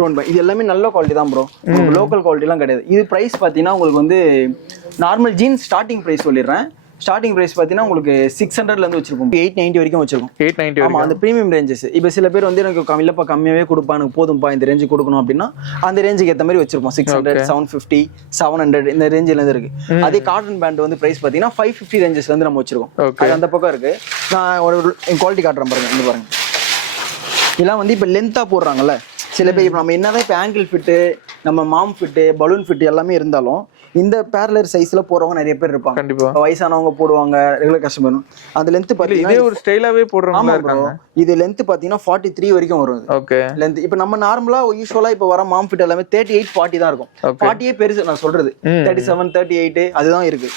டோன் பேண்ட் இது எல்லாமே நல்ல குவாலிட்டி தான் ப்ரோ. லோக்கல் குவாலிட்டி எல்லாம் கிடையாது. இது பிரைஸ் பாத்தீங்கன்னா உங்களுக்கு வந்து நார்மல் ஜீன்ஸ் ஸ்டார்டிங் பிரைஸ் சொல்லிடுறேன். ஸ்டார்டிங் பிரைஸ் பாத்தீங்கன்னா உங்களுக்கு 600ல இருந்து வச்சிருக்கோம். 890 வரைக்கும் வச்சிருக்கோம். 890 ஆமா, அந்த பிரீமியம் ரேஞ்சஸ். இப்போ சில பேர் வந்து எனக்கு இல்லப்பா கம்மியாவே கொடுப்பா, எனக்கு போதும்பா இந்த ரேஞ்சு கொடுக்கணும் அப்படின்னா அந்த ரேஞ்சுக்கு ஏற்ற மாதிரி வச்சிருப்போம். 600, 750, 700 இந்த ரேஞ்சில இருந்து இருக்கு. அதே காட்டன் பேண்ட் வந்து பிரைஸ் பாத்தீங்கன்னா 550 ரேஞ்சஸ்ல இருந்து நம்ம வச்சிருக்கோம். அது அந்த பக்கம் இருக்கு. நான் ஒரு குவாலிட்டி காட்டுறேன் பாருங்க. இங்க பாருங்க. இதெல்லாம் வந்து இப்போ லென்த்தா போடுறாங்கல்ல சில பேர். இப்போ நம்ம என்னதான் இப்போ ஆங்கிள் ஃபிட்டு, நம்ம மாம் ஃபிட்டு, பலூன் ஃபிட்டு எல்லாமே இருந்தாலும் இந்த பேரலர் சைஸ்ல போறவங்க நிறைய பேர் இருப்பாங்க. கண்டிப்பா. வயசானவங்க போடுவாங்க, ரெகுலர் கஸ்டமர். அந்த லென்த் பாத்தீங்கன்னா இதே ஒரு ஸ்டைலாவே போடுறவங்க இருக்காங்க. இது லென்த் பாத்தீங்கன்னா 43 வரைக்கும் வரும். ஓகே. லென்த் இப்போ நம்ம நார்மலா யூசுவலா இப்போ வர மாம் ஃபிட் எல்லாமே 38, 40 தான் இருக்கும். 40 பெருசு நான் சொல்றது. 37, 38 அதுதான் இருக்கு.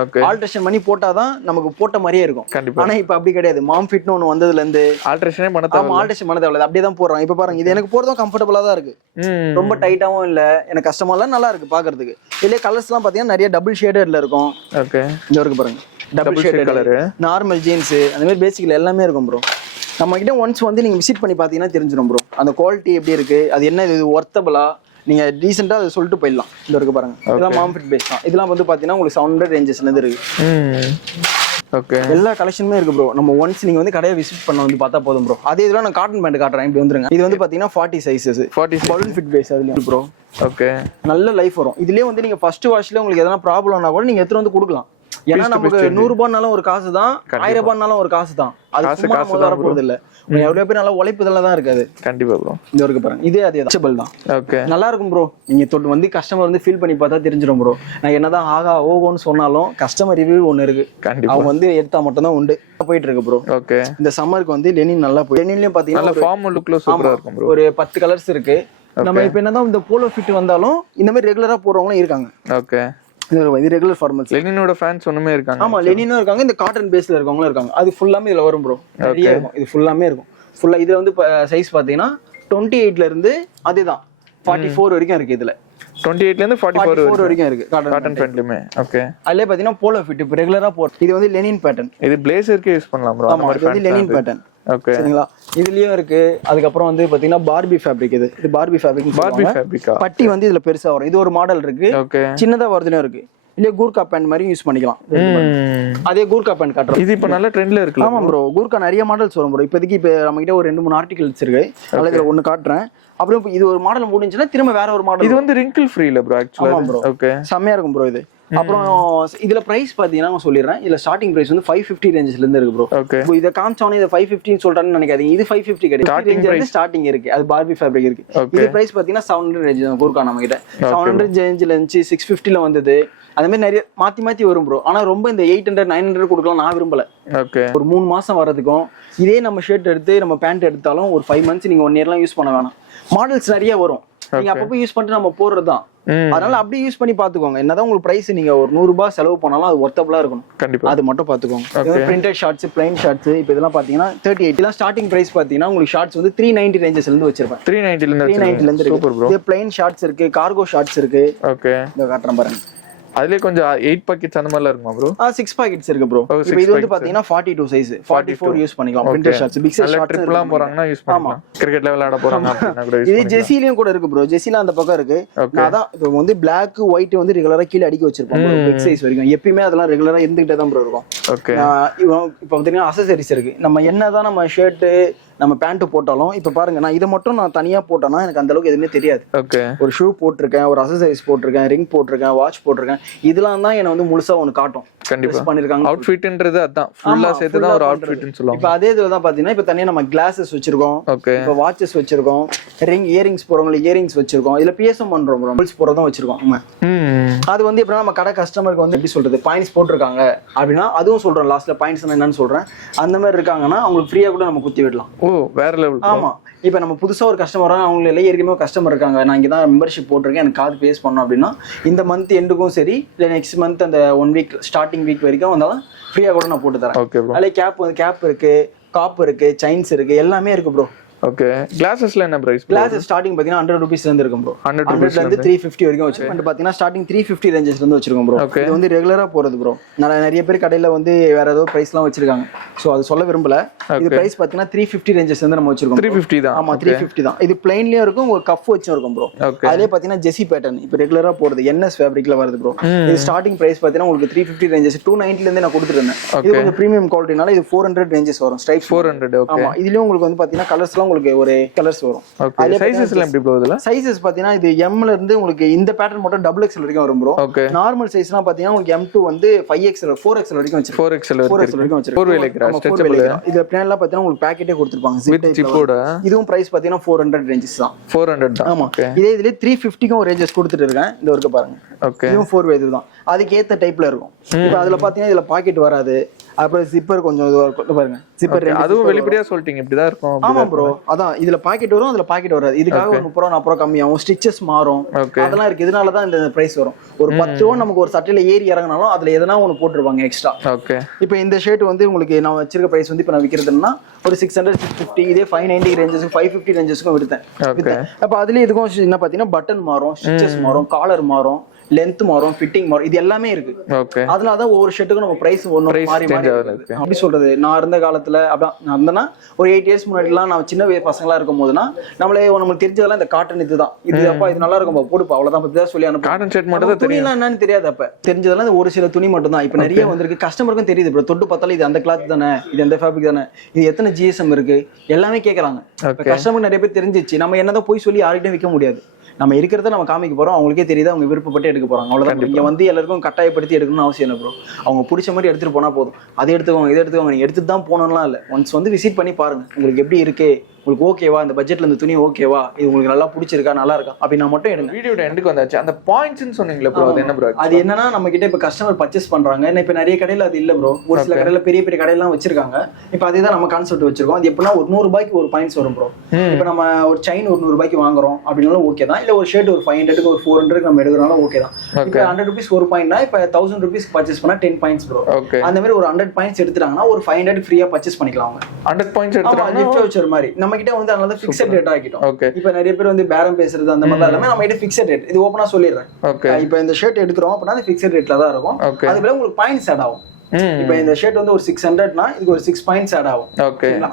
ஓகே. ஆல்ட்ரேஷன் பண்ணி போட்டாதான் நமக்கு போட்ட மாதிரியே இருக்கும். கண்டிப்பா. ஆனா இப்போ அப்படி கிடையாது. மாம் ஃபிட்னு ஒன்று வந்ததுல இருந்து ஆல்ட்ரேஷனே பண்ண தேவை. ஆல்ட்ரேஷன் பண்ண தேவை. அப்படியே தான் போடுறாங்க. இப்போ பாருங்க, இது எனக்கு போறதும் கம்ஃபர்டபுளா தான் இருக்கு. ரொம்ப டைட்டாவும் இல்ல, எனக்கு கஷ்டமாலாம் நல்லா இருக்கு பாக்குறதுக்கு. இதுல கலர்ஸ் எல்லாம் பாத்தீங்கன்னா நிறைய டபுள் ஷேடட்ல இருக்கும். ஓகே. இங்க இருக்கு பாருங்க. Double shade colour, normal jeans, அந்த மாதிரி பேசிக்கல எல்லாமே இருக்கும் ப்ரோ. நம்ம கிட்ட ஒன்ஸ் வந்து நீங்க விசிட் பண்ணி பாத்தீங்கன்னா தெரிஞ்சிடும் ப்ரோ அந்த குவாலிட்டி எப்படி இருக்கு, அது என்ன, இது ஒர்த்தபிளா நீங்க டீசெண்டா அதை சொல்லிட்டு போயிடலாம். இந்த இருக்கு பாருங்க. இதெல்லாம் மாம் ஃபிட் பேஸ் தான். இதெல்லாம் வந்து பாத்தீங்கன்னா உங்களுக்கு 700 ரேஞ்சஸ்ல இருந்து இருக்கு. ஓகே. எல்லா கலெக்ஷனுமே இருக்கு ப்ரோ. நம்ம ஒன்ஸ் நீங்க வந்து கடையை விசிட் பண்ண வந்து பார்த்தா போதும் ப்ரோ. அதே இதெல்லாம் நான் காட்டன் பேண்ட் காட்டுறேன். இப்படி வந்துருங்க. இது வந்து பாத்தீங்கன்னா 40 சைஸஸ், 40 பலூன் ஃபிட் பேஸ் அதுல ப்ரோ. ஓகே. நல்ல லைஃப் வரும். இதுலயே வந்து நீங்க ஃபர்ஸ்ட் வாஷ்ல உங்களுக்கு எதனா ப்ராப்ளம்னா கூட நீங்க எடுத்து வந்து கொடுக்கலாம். ஏன்னா நமக்கு 100 ரூபாய்னாலும் ஒரு காசு தான், 1000 ரூபாய்னாலும் ஒரு காசு தான். அது சும்மா வர போறது இல்ல. எவ்வளவு பேர் நல்லா உழைப்புதெல்லாம் தான் இருக்காது. கண்டிப்பா ப்ரோ. இந்த இருக்கு பாருங்க. இதே அதே தான். ஓகே. நல்லா இருக்கும் ப்ரோ. நீங்க தொட்டு வந்து கஸ்டமர் வந்து ஃபீல் பண்ணி பார்த்தா தெரிஞ்சிடும் ப்ரோ. நான் என்னதான் ஆகா ஓகோன்னு சொன்னாலும் கஸ்டமர் ரிவ்யூ ஒன்னு இருக்கு. அவங்க வந்து எடுத்தா மட்டும் தான் உண்டு. போயிட்டு இருக்கு ப்ரோ. ஓகே. இந்த சம்மருக்கு வந்து லெனின் நல்லா போய் லெனின்லயும் பாத்தீங்கன்னா ஃபார்மல் லுக்ல சூப்பரா இருக்கும் ப்ரோ. ஒரு 10 கலர்ஸ் இருக்கு. நம்ம இப்ப என்னதான் இந்த போலோ ஃபிட் வந்தாலும் இந்த மாதிரி ரெகுலரா போறவங்களும் இருக்காங்க. ஓகே. இது ரெகுலர் ஃபார்மல்ஸ். லெனினோட ஃபேன்ஸ் ஒண்ணுமே இருக்காங்க. ஆமா, லெனினும் இருக்காங்க. இந்த காட்டன் பேஸ்ல இருக்கவங்களும் இருக்காங்க. அது ஃபுல்லாமே இதுல வரும் ப்ரோ. நிறைய இருக்கும். இது ஃபுல்லாமே இருக்கும். ஃபுல்லா இதுல வந்து சைஸ் பாத்தீங்கன்னா 28ல இருந்து அதுதான் 44 வரைக்கும் இருக்கு. இதுல 28ல இருந்து 44 வரைக்கும் இருக்கு காட்டன் பேண்ட்லயே. ஓகே. அதுல பாத்தீங்கன்னா போலோ ஃபிட் இப்ப ரெகுலரா போற. இது வந்து லெனின் பேட்டர்ன். இது பிளேசருக்கு யூஸ் பண்ணலாம் ப்ரோ. ஆமா, இது வந்து லெனின் பேட்டர்ன். ஓகே. சரிங்களா? இதுலயும் இருக்கு. அதுக்கு அப்புறம் வந்து பாத்தீங்கன்னா பார்பி ஃபேப்ரிக். இது பார்பி ஃபேப்ரிக். பார்பி ஃபேப்ரிக்கா? பட்டி வந்து இதுல பெருசா வரும். இது ஒரு மாடல் இருக்கு. ஓகே. சின்னதா வரதுலயும் இருக்கு. இல்ல கூர்கா பேண்ட் மாதிரி யூஸ் பண்ணிக்கலாம். அதே கூர்கா பேண்ட் காட்டுறோம். இது இப்ப நல்ல ட்ரெண்ட்ல இருக்கு. ஆமா ப்ரோ. கூர்கா நிறைய மாடல்ஸ் வரும் ப்ரோ. இப்போதைக்கு இப்ப நம்ம கிட்ட ஒரு 2-3 ஆர்டிகல்ஸ் இருக்கு. அதுல இதுல ஒன்னு காட்டுறேன். அப்புறம் இது ஒரு மாடல் முடிஞ்சுனா திரும்ப வேற ஒரு மாடல். இது வந்து ரிங்கிள் ஃப்ரீ இல்ல ப்ரோ ஆக்சுவலா. ஓகே. செமையா இருக்கும் ப்ரோ இது. அப்புறம் இதுல பிரைஸ் பாத்தீங்கன்னா நான் சொல்லிடுறேன். இதுல ஸ்டார்டிங் பிரைஸ் வந்து 550 ரேஞ்ச்ல இருந்து இருக்கு ப்ரோ. இப்போ இத காமிச்சோனே இத 550 சொல்றான்னு நினைக்காதீங்க. இது 550 கிடையாது. ஸ்டார்டிங் இருக்கு. அது பார்பி ஃபேப்ரிக் இருக்கு. இது பிரைஸ் பாத்தீங்கன்னா 700 ரேஞ்ச் தான் கூர்கா நம்ம கிட்ட. 700 ரேஞ்ச்ல இருந்துச்சு, 650ல வந்தது. அதே மாதிரி நிறைய மாத்தி வரும் ப்ரோ. ஆனா ரொம்ப இந்த 800 900 கொடுக்கலாம் நான் விரும்பல. ஓகே. ஒரு 3 மாசம் வரதுக்கும் இதே நம்ம ஷர்ட் எடுத்து நம்ம பேண்ட் எடுத்தாலும் ஒரு 5 months நீங்க 1 yearலாம் யூஸ் பண்ண வேணாம். மாடல்ஸ் நிறைய வரும். நீங்க அப்பப்போ யூஸ் பண்ணிட்டு நம்ம போடுறதுதான். அதனால அப்படியே யூஸ் பண்ணி பாத்துக்கோங்க. என்னதான் உங்களுக்கு பிரைஸ் நீங்க ஒரு 100 ரூபாய் செலவு பண்ணாலும் அது ஒர்த்தபிளா இருக்கணும். கண்டிப்பா. அது மட்டும் பாத்துக்கோங்க. பிரிண்டட் ஷார்ட்ஸ், பிளைன் ஷார்ட்ஸ் இப்போ இதெல்லாம் பாத்தீங்கன்னா 38 எல்லாம் ஸ்டார்டிங் பிரைஸ் பாத்தீங்கன்னா உங்களுக்கு ஷார்ட்ஸ் வந்து 390 ரேஞ்சஸ்ல இருந்து வச்சிருப்பேன். 390ல இருந்து இருக்கு. இது பிளைன் ஷார்ட்ஸ் இருக்கு, கார்கோ ஷார்ட்ஸ் இருக்கு. ஓகே. இத காட்டுறேன் பாருங்க. அதுலயே கொஞ்சம் 8 பாக்கெட்ஸ் அந்த மாதிரிலாம் இருக்குமா ப்ரோ? 6 பாக்கெட்ஸ் இருக்கு ப்ரோ. இப்போ இது வந்து பாத்தீங்கன்னா 42 சைஸ், 44 யூஸ் பண்ணிக்கலாம். Printed shorts, big size shorts ட்ரிப்லாம் போறாங்கன்னா யூஸ் பண்ணலாம். கிரிக்கெட் விளையாட போறாங்க அப்படினா கூட யூஸ் பண்ணலாம். இது ஜெர்சிலயும் கூட இருக்கு ப்ரோ. ஜெர்சில அந்த பக்கம் இருக்கு. அதான் இப்போ வந்து Black white வந்து ரெகுலரா கீழ அடிக்க வச்சிருப்பாங்க ப்ரோ. பிக் சைஸ் வரைக்கும் எப்பவுமே அதெல்லாம் ரெகுலரா இருந்துட்டே தான் ப்ரோ இருக்கும். ஓகே. இப்போ பாத்தீங்கன்னா அக்சஸரீஸ் இருக்கு. நம்ம என்னதான் நம்ம ஷர்ட் நம்ம பேண்ட் போட்டாலும் இப்போ பாருங்க நான் இதை மட்டும் நான் தனியா போட்டேன்னா எனக்கு அந்த அளவுக்கு எதுவுமே தெரியாது. ஓகே. ஒரு ஷூ போட்டிருக்கேன், ஒரு அக்சசரிஸ் போட்டிருக்கேன், ரிங் போட்டிருக்கேன், வாட்ச் போட்டிருக்கேன், இதெல்லாம் தான் என்ன வந்து முழுசா ஒன்று காட்டும். கண்டிப்பா பண்ணிருக்காங்க. அவுட்ஃபிட்ன்றது அதான் ஃபுல்லா சேர்த்து தான் ஒரு அவுட்ஃபிட்னு சொல்லுவாங்க. இப்போ அதே இதுல தான் பாத்தீங்கன்னா இப்போ தனியா நம்ம கிளாஸஸ் வச்சிருக்கோம், ஓகே. இப்போ வாட்சஸ் வச்சிருக்கோம், ரிங் இயரிங்ஸ் போறவங்களுக்கு இயரிங்ஸ் வச்சிருக்கோம், இதுல பிஎஸ்எம் பண்றோம் ப்ரோ, பில்ஸ் போறதும் வச்சிருக்கோம். அது வந்து எப்படின்னா நம்ம கடை கஸ்டமருக்கு வந்து எப்படி சொல்றது பாயிண்ட்ஸ் போட்டிருக்காங்க அப்படின்னா அதுவும் சொல்றோம், லாஸ்ட்ல பாயிண்ட்ஸ் என்னன்னு சொல்றேன், அந்த மாதிரி இருக்காங்கன்னா அவங்களுக்கு ஃப்ரீயா கூட நம்ம குத்தி விடலாம். ஓ வேற லெவல். ஆமா. இப்போ நம்ம புதுசா ஒரு கஸ்டமர் வராங்க, அவங்க எல்லாம் ஏற்கனவே கஸ்டமர் இருக்காங்க, நான் இங்கே தான் மெம்பர்ஷிப் போட்டிருக்கேன், எனக்கு கார்டு பேஸ் பண்ணோம் அப்படின்னா இந்த மந்த் எண்டுக்கும் சரி இல்லை நெக்ஸ்ட் மந்த் அந்த 1 வீக் ஸ்டார்டிங் வீக் வரைக்கும் வந்தாலும் ஃப்ரீயா கூட நான் போட்டு தரேன். Okay bro. அதில் கேப் இருக்கு, காப் இருக்கு, செயின்ஸ் இருக்கு, எல்லாமே இருக்கு ப்ரோ. ஓகே. கிளாसेसல என்ன பிரைஸ்? கிளாसेस ஸ்டார்டிங் பாத்தீங்கன்னா 100 rupees ல இருந்து இருக்கும் ப்ரோ. 100 ல இருந்து 350 வரைக்கும் வச்சிருக்கோம். அண்ட் பாத்தீங்கன்னா ஸ்டார்டிங் 350 ரேஞ்சஸ்ல இருந்து வச்சிருக்கோம் ப்ரோ. இது வந்து ரெகுலரா போறது ப்ரோ. நிறைய பேர் கடையில வந்து வேற ஏதோ பிரைஸ்லாம் வச்சிருக்காங்க. சோ அது சொல்ல விரும்பல. இது பிரைஸ் பாத்தீங்கன்னா 350 ரேஞ்சஸ்ல இருந்து நம்ம வச்சிருக்கோம். 350 தான். ஆமா 350 தான். இது பிளைன்லயே இருக்கும், ஒரு கஃப் வச்சும் இருக்கும் ப்ரோ. அதுலயே பாத்தீங்கன்னா ஜெசி பேட்டர்ன் இப்போ ரெகுலரா போறது NS ஃபேப்ரிக்ல வருது ப்ரோ. இது ஸ்டார்டிங் பிரைஸ் பாத்தீங்கன்னா உங்களுக்கு 350 ரேஞ்சஸ் 290 ல இருந்து நான் கொடுத்துருந்தேன். இது கொஞ்சம் பிரீமியம் குவாலிட்டினால இது 400 ரேஞ்சஸ் வரும். ஸ்ட்ரைப் 400. ஓகே. ஆமா. இதுலயும் உங்களுக்கு வந்து பாத்தீங்கன்னா கலர்ஸ்லாம் உங்களுக்கு ஒரு வரும். ஓகே. சைஸஸ்ல எப்படி ப்ரோ இதுல? சைஸஸ் பாத்தீங்கன்னா இது M ல இருந்து உங்களுக்கு இந்த பேட்டர்ன் மட்டும் XXL வரைக்கும் வரும் ப்ரோ. ஓகே. நார்மல் சைஸ்லாம் பாத்தீங்கன்னா உங்களுக்கு M2 வந்து 5XL 4XL வரைக்கும் வச்சிருக்கோம். 4XL வரைக்கும் வச்சிருக்கோம். 4 வே கிராஸ் ஸ்ட்ரெச்சபிள். இது பிளான்லாம் பாத்தீங்கன்னா உங்களுக்கு பாக்கெட்டே கொடுத்திருப்பாங்க. வித் ஜிப்போட. இதுவும் பிரைஸ் பாத்தீங்கன்னா 400 ரேஞ்சஸ் தான். 400 தான். ஆமா. இதே இதுல 350 க்கும் ரேஞ்சஸ் கொடுத்துட்டு இருக்கேன். இந்த ஒர்க்க பாருங்க. ஓகே. இதுவும் 4 வே இதுதான். அதுக்கு ஏத்த டைப்ல இருக்கும். இப்போ அதுல பாத்தீங்கன்னா இதுல பாக்கெட் வராது. அப்புறம் ஜிப்பர் கொஞ்சம் இதுவா இருக்கும் பாருங்க. ஜிப்பர் அதுவும் வெளிப்படையா சொல்லிட்டீங்க இப்படி தான் இருக்கும். ஆமா ப்ரோ. அதான் இதுல பாக்கெட் வரும், அதுல பாக்கெட் வராது. இதுக்காக ஒரு 30 40 கம்மியாகும், ஸ்டிச்சஸ் மாறும், அதெல்லாம் இருக்கு. இதனால தான் இந்த பிரைஸ் வரும். ஒரு 10 ரூபா நமக்கு ஒரு சட்டையில ஏறி இறங்கினாலும் அதுல எதனா ஒன்னு போட்டுருவாங்க எக்ஸ்ட்ரா. ஓகே. இப்போ இந்த ஷர்ட் வந்து உங்களுக்கு நான் வச்சிருக்க பிரைஸ் வந்து இப்போ நான் விக்கிறதுன்னா ஒரு 600 650, இதே 590 ரேஞ்சஸ்க்கு 550 ரேஞ்சஸ்க்கும் விடுத்தேன். அப்ப அதுலயே இதுக்கும் என்ன பாத்தீங்கன்னா பட்டன் மாறும், ஸ்டிச்சஸ் மாறும், காலர் மாறும், லென்த் மாறும், ஃபிட்டிங் மாறும், இது எல்லாமே இருக்கு. ஓகே. அதனாலதான் ஒவ்வொரு ஷர்ட்டுக்கும் நம்ம பிரைஸ் ஒன்னு மாறி மாறி வருது. அப்படி சொல்றது நான் இருந்த காலத்துல அப்படியே இருந்தேன்னா ஒரு 8 இயர்ஸ் முன்னாடிலாம் நான் சின்ன பசங்களா இருக்கும் போதுனா நம்மளுக்கு தெரிஞ்சதெல்லாம் இந்த காட்டன் இதுதான். இது அப்பா இது நல்லா இருக்கும் போடுப்பா அவ்வளவுதான் இப்படிதான் சொல்லி அனுப்ப. காட்டன் ஷர்ட் மட்டும் தான் தெரியும். என்னன்னு தெரியாது அப்ப. தெரிஞ்சதெல்லாம் ஒரு சில துணி மட்டும் தான். இப்ப நிறைய வந்திருக்கு. கஸ்டமருக்கும் தெரியுது ப்ரோ. தொட்டு பார்த்தாலும் இது அந்த கிளாத் தானே, இது எந்த ஃபேப்ரிக் தானே, இது எத்தனை GSM இருக்கு எல்லாமே கேக்குறாங்க. கஸ்டமருக்கு நிறைய பேர் தெரிஞ்சிச்சு. நம்ம என்னதான் போய் சொல்லி யார்கிட்டயும் விற்க முடியாது. நம்ம இருக்கிறத நம்ம காமிக்க போறோம், அவங்களுக்கே தெரியுது, அவங்க விருப்பப்பட்டு எடுக்க போறாங்க. அவ்வளவுதான். இங்க வந்து எல்லாருக்கும் கட்டாயப்படுத்தி எடுக்கணும்னு அவசியம் இல்லை ப்ரோ. அவங்க பிடிச்ச மாதிரி எடுத்துட்டு போனா போதும். அதை எடுத்துக்கோங்க, இதை எடுத்துக்கோங்க, நீங்க எடுத்துட்டு தான் போனோம்லாம் இல்லை. ஒன்ஸ் வந்து விசிட் பண்ணி பாருங்க, உங்களுக்கு எப்படி இருக்கு, உங்களுக்கு ஓகேவா, இந்த பட்ஜெட்ல இந்த துணி ஓகேவா, இது உங்களுக்கு நல்லா பிடிச்சிருக்கா, நல்லா இருக்கா அப்படின்னா மட்டும் எடுங்க. வீடியோட எண்டுக்கு வந்தாச்சு. அந்த பாயிண்ட்ஸ்னு சொன்னீங்களே ப்ரோ, அது என்ன ப்ரோ? அது என்னன்னா நம்ம கிட்ட இப்ப கஸ்டமர் பர்ச்சேஸ் பண்றாங்க. ஏன்னா இப்ப நிறைய கடையில அது இல்ல ப்ரோ. ஒரு சில கடையில பெரிய பெரிய கடையெல்லாம் வச்சிருக்காங்க. இப்ப அதுதான் நம்ம கான்செப்ட் வச்சிருக்கோம். அது எப்படின்னா ஒரு 100 ரூபாய்க்கு ஒரு பாயிண்ட்ஸ் வரும் ப்ரோ. இப்ப நம்ம ஒரு செயின் ஒரு 100 ரூபாய்க்கு வாங்குறோம் அப்படின்னாலும் ஓகே தான். இல்ல ஒரு ஷர்ட் ஒரு 500க்கு ஒரு 400க்கு நம்ம எடுக்கிறனாலும் ஓகே தான். இப்ப 100 rupees ஒரு பாயிண்ட்னா இப்ப 1000 rupees பர்ச்சேஸ் பண்ணா 10 பாயிண்ட்ஸ் ப்ரோ. அந்த மாதிரி ஒரு 100 பாயிண்ட்ஸ் எடுத்துட்டாங்கன்னா ஒரு 500 ஃப்ரீயா பர்ச்சேஸ் பண்ணிக்கலாம். அவங்க 100 பாயிண்ட்ஸ் எடுத்துறாங்க. கிஃப்ட் வவுச்சர் மாதிரி நம்ம கிட்ட வந்து அதனால ஃபிக்ஸட் ரேட் ஆக்கிட்டோம். இப்ப நிறைய பேர் வந்து பேரம் பேசுறது அந்த மாதிரி எல்லாமே நம்ம கிட்ட ஃபிக்ஸட் ரேட். இது ஓபனா சொல்லிடுறேன். இப்ப இந்த ஷர்ட் எடுக்கிறோம் அப்படின்னா அது ஃபிக்ஸட் ரேட்ல தான் இருக்கும். அதுக்கு உங்களுக்கு பாயிண்ட்ஸ் ஆட் ஆகும். இப்ப இந்த ஷர்ட் வந்து ஒரு 600னா இதுக்கு ஒரு 6 பாயிண்ட்ஸ் ஆட் ஆகும்.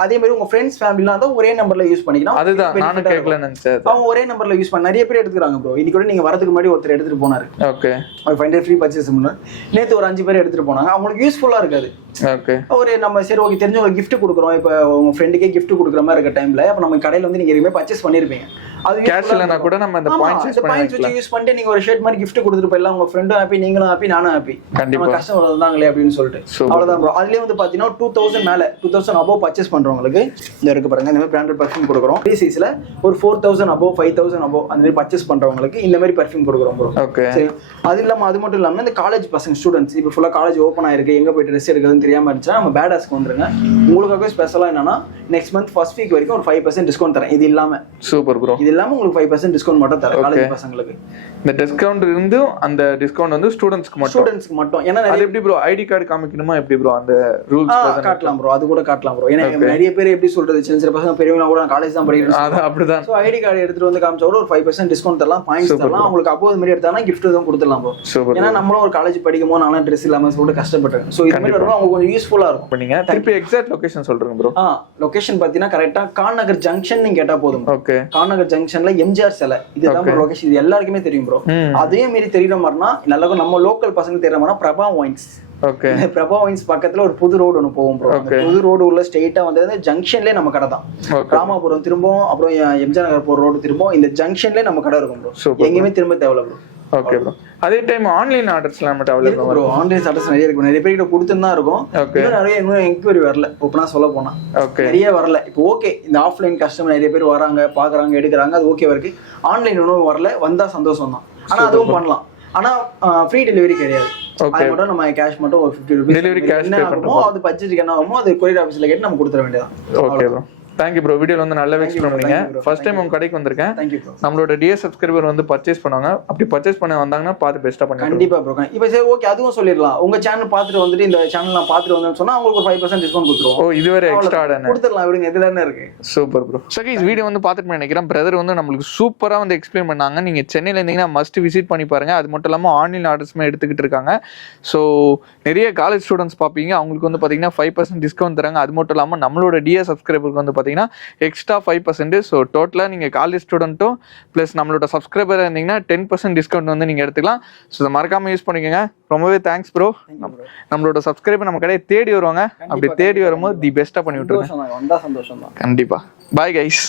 அதே மாதிரி உங்க ஃப்ரெண்ட்ஸ் ஃபேமிலிலாம் தான் ஒரே நம்பர்ல யூஸ் பண்ணிக்கலாம். அதுதான் நானும் கேட்கல நினைச்சேன். அவங்க ஒரே நம்பர்ல யூஸ் பண்ண நிறைய பேர் எடுத்துறாங்க ப்ரோ. இன்னைக்கு கூட நீங்க வரதுக்கு முன்னாடி ஒருத்தர் எடுத்துட்டு போனாரு. ஓகே. 500 ஃப்ரீ பர்ச்சேஸ் பண்ணாரு. நேத்து ஒரு 5 பேர் எடுத்துட்டு போனாங்க. அவங்களுக்கு யூஸ்ஃபுல்லா இருக்காது. ஓகே. ஒரு நம்ம சரி ஓகே தெரிஞ்சவங்க gift கொடுக்குறோம். இப்ப உங்க ஃப்ரெண்டுக்கே gift கொடுக்குற மாதிரி இருக்க டைம்ல அப்ப நம்ம கடையில வந்து நீங்க எதுவுமே பர்ச்சேஸ் பண்ணிருப்பீங்க. அது கேஷ் இல்லனா கூட நம்ம அந்த பாயிண்ட்ஸ் யூஸ் பண்ணிட்டு நீங்க ஒரு ஷர்ட் மாதிரி gift கொடுத்துட்டு போயிடலாம். உங்க ஃப்ரெண்டும் ஹாப்பி, நீங்களும் ஹாப்பி, நானும் ஹாப்பி. நம்ம கஸ்டமர் வந்தாங்களே அப்படின்னு சொல்லிட்டு அவ்வளவுதான் ப்ரோ. அதுலயே வந்து பாத்தீங்கன்னா 2000 மேல 2000 above பர்ச்சேஸ் பண்றவங்களுக்கு இந்த இருக்கு பாருங்க. இந்த மாதிரி பிராண்டட் பர்ஃபியூம் கொடுக்குறோம். ஃப்ரீ சைஸ்ல ஒரு 4000 above 5000 above அந்த மாதிரி பர்ச்சேஸ் பண்றவங்களுக்கு இந்த மாதிரி பர்ஃபியூம் கொடுக்குறோம் ப்ரோ. சரி. அது இல்லாம அது மட்டும் இல்லாம இந்த காலேஜ் பசங்க ஸ்டூடெண்ட்ஸ் இப்போ ஃபுல்லா காலேஜ் ஓபன் ஆயிருக்கு, எங்க போய் ட்ரெஸ் எடுக்கிறதுன்னு தெரியாம இருந்துச்சா நம்ம பேடாஸ்க்கு வந்துருங்க. உங்களுக்காக ஸ்பெஷலா என்னன்னா நெக்ஸ்ட் மந்த் ஃபர்ஸ்ட் வீக் வரைக்கும் ஒரு 5% டிஸ்கவுண்ட் தரேன். இது இல்லாம சூப்பர் ப்ரோ. இது இல்லாம உங்களுக்கு 5% டிஸ்கவுண்ட் மட்டும் தரேன் காலேஜ் பசங்களுக்கு. இந்த டிஸ்கவுண்ட் இருந்து அந்த டிஸ்கவுண்ட் வந்து ஸ்டூடண்ட்ஸ்க்கு மட்டும். ஏன்னா அது எப்படி ப்ரோ ஐடி கார்டு காமிக்கணுமா எப்படி ப்ரோ? அந்த ரூல்ஸ் காட்டலாம் ப்ரோ. அது கூட காட்டலாம் ப்ரோ. ஏன்னா நிறைய பேர் எப்படி சொல்றது சின்ன சின்ன பசங்க பெரியவங்க கூட காலேஜ் தான் படிக்கிறேன். அது அப்படிதான். சோ ஐடி கார்டு எடுத்துட்டு வந்து காமிச்சா கூட ஒரு 5% டிஸ்கவுண்ட் தரலாம், பாயிண்ட்ஸ் தரலாம். உங்களுக்கு அப்போ அது மாதிரி எடுத்தானா gift எதுவும் கொடுத்துடலாம் ப்ரோ. ஏன்னா நம்மளும் ஒரு காலேஜ் படிக்கும்போது நானா ட்ரெஸ் இல்லாம சொல்லிட்டு கஷ்டப்பட்டேன். சோ இது மாதிரி வரணும் உங்களுக்கு கொஞ்சம் யூஸ்ஃபுல்லா இருக்கும். நீங்க திருப்பி எக்ஸாக்ட் லொகேஷன் சொல்றீங்க ப்ரோ? லொகேஷன் பாத்தீங்கன்னா கரெக்ட்டா கான் நகர் ஜங்ஷன் நீங்க கேட்டா போதும். ஓகே. கான் நகர் ஜங்ஷன்ல எம்ஜிஆர் சிலை இதுதான் லொகேஷன். இது எல்லாருக்குமே தெரியும் ப்ரோ. அதே மாதிரி தெரியற மாதிரினா நல்லா நம்ம லோக்கல் பசங்க தெரியற மாதிரினா Prabha wines okay Prabha wines பக்கத்துல ஒரு புது ரோடு ஒன்று போகும் ப்ரோ. அந்த புது ரோடு உள்ள ஸ்ட்ரெயிட்டா வந்து ஜங்ஷன்லேயே நம்ம கடை தான். ராமாபுரம் திரும்பவும் அப்புறம் எம்ஜிஆர் நகர் போற ரோடு திரும்பவும் இந்த ஜங்ஷன்லேயே நம்ம கடை இருக்கும் ப்ரோ. எங்கேயுமே திரும்ப தேவையில்ல ப்ரோ. Okay bro. அதே டைம் ஆன்லைன் ஆர்டர்ஸ்லாம் மட்டும் அவைலபிள் ப்ரோ. ஆன்லைன் ஆர்டர்ஸ் நிறைய இருக்கு. நிறைய பேர் கொடுத்துன்னு தான் இருக்கும். இன்னும் என்கொயரி வரல. ஓப்பனா சொல்ல போனா நிறைய வரல. இப்போ ஓகே இந்த ஆஃப்லைன் கஸ்டமர் நிறைய பேர் வராங்க, பாக்குறாங்க, எடுக்கிறாங்க, அது ஓகே இருக்கு. ஆன்லைன் இன்னும் வரல, வந்தா சந்தோஷம் தான். ஆனா அதுவும் பண்ணலாம். ஆனா ஃப்ரீ டெலிவரி கிடையாது. அது மட்டும் நம்ம கேஷ் மட்டும் ஒரு 50 ரூபீஸ் டெலிவரி கேஷ் பே பண்ணுவோம். அது பட்ஜெட்டுக்கு என்ன ஆகுமோ அது கொரியர் ஆஃபீஸ்ல கேட்டு நம்ம கொடுத்துற வேண்டியதான். Okay bro. Thank you bro. வீடியோல வந்து நல்லா எக்ஸ்பிளைன் பண்ணீங்க. ஃபர்ஸ்ட் டைம் உங்க கடைக்கு வந்திருக்கேன். நம்மளோட டிஎஸ் சப்ஸ்கிரைபர் வந்து பர்ச்சேஸ் பண்ணுவாங்க. அப்படி பர்ச்சேஸ் பண்ண வந்தாங்கன்னா பார்த்து பெஸ்ட்டா பண்ணுங்க. கண்டிப்பா ப்ரோ. இப்போ சரி ஓகே அதுவும் சொல்லிடலாம். உங்க சேனல் பார்த்துட்டு வந்துட்டு இந்த சேனல் நான் பார்த்துட்டு வந்தேன்னு சொன்னா உங்களுக்கு ஒரு 5% டிஸ்கவுண்ட் கொடுத்துருவோம். ஓ இது வேற எக்ஸ்ட்ரா ஆர்டர் கொடுத்துடலாம். விடுங்க, இதுல என்ன இருக்கு. Super bro. சரி இந்த வீடியோ வந்து பார்த்துட்டு நினைக்கிறேன் பிரதர் வந்து நம்மளுக்கு சூப்பரா வந்து எக்ஸ்பிளைன் பண்ணாங்க. நீங்க சென்னையில இருந்தீங்கன்னா மஸ்ட் விசிட் பண்ணி பாருங்க. அது மட்டும் இல்லாம ஆன்லைன் ஆர்டர்ஸ்மே எடுத்துக்கிட்டு இருக்காங்க. ஸோ நிறைய காலேஜ் ஸ்டூடெண்ட்ஸ் பார்ப்பீங்க, அவங்களுக்கு வந்து பார்த்தீங்கன்னா 5% டிஸ்கவுண்ட் தராங்க. அது மட்டும் இல்லாமல் நம்மளோட டிஎஸ் சப்ஸ்கிரைபருக்கு வந்து பார்த்தீங்கன்னா எக்ஸ்ட்ரா 5%. ஸோ டோட்டலாக நீங்கள் காலேஜ் ஸ்டூடெண்ட்டும் ப்ளஸ் நம்மளோட சப்ஸ்கிரைபராக இருந்தீங்கன்னா 10% டிஸ்கவுண்ட் வந்து நீங்கள் எடுத்துக்கலாம். ஸோ இதை மறக்காமல் யூஸ் பண்ணிக்கோங்க. ரொம்பவே தேங்க்ஸ் ப்ரோ. நம்மளோட சப்ஸ்கிரைபர் நம்ம கடையை தேடி வருவாங்க. அப்படி தேடி வரும்போது தி பெஸ்ட்டாக பண்ணி விட்டுருங்க. வந்தால் சந்தோஷம் தான். கண்டிப்பாக. Bye guys.